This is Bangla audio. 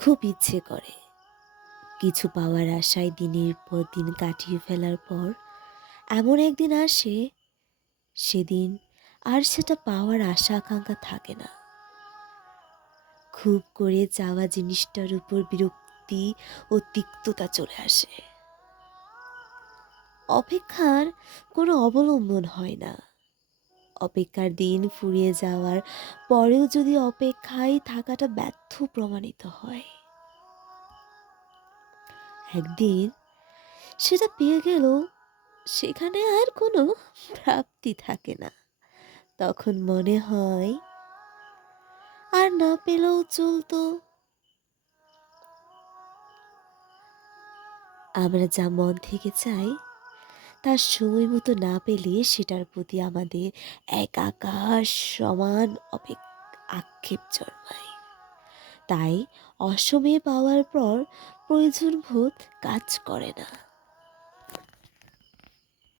খুব ইচ্ছে করে কিছু পাওয়ার আশায় দিনের পর দিন কাটিয়ে ফেলার পর এমন একদিন আসে, সেদিন আর সেটা পাওয়ার আশা আকাঙ্ক্ষা থাকে না। খুব করে চাওয়া জিনিসটার উপর বিরক্তি ও তিক্ততা চলে আসে। অপেক্ষার কোনো অবলম্বন হয় না। অপেক্ষার দিন ফুরিয়ে যাওয়ার পরেও যদি অপেক্ষায় থাকাটা ব্যর্থ প্রমাণিত হয়, একদিন সেটা পেয়ে গেলেও সেখানে আর কোনো প্রাপ্তি থাকে না। তখন মনে হয় আর না পেলেও চলতো। আমরা যা মন থেকে চাই তার সময় মতো না পেলে সেটার প্রতি আমাদের এক আকাশ সমান আক্ষেপ জন্মায়। তাই অসময়ে পাওয়ার পর প্রয়োজন বোধ কাজ করে না।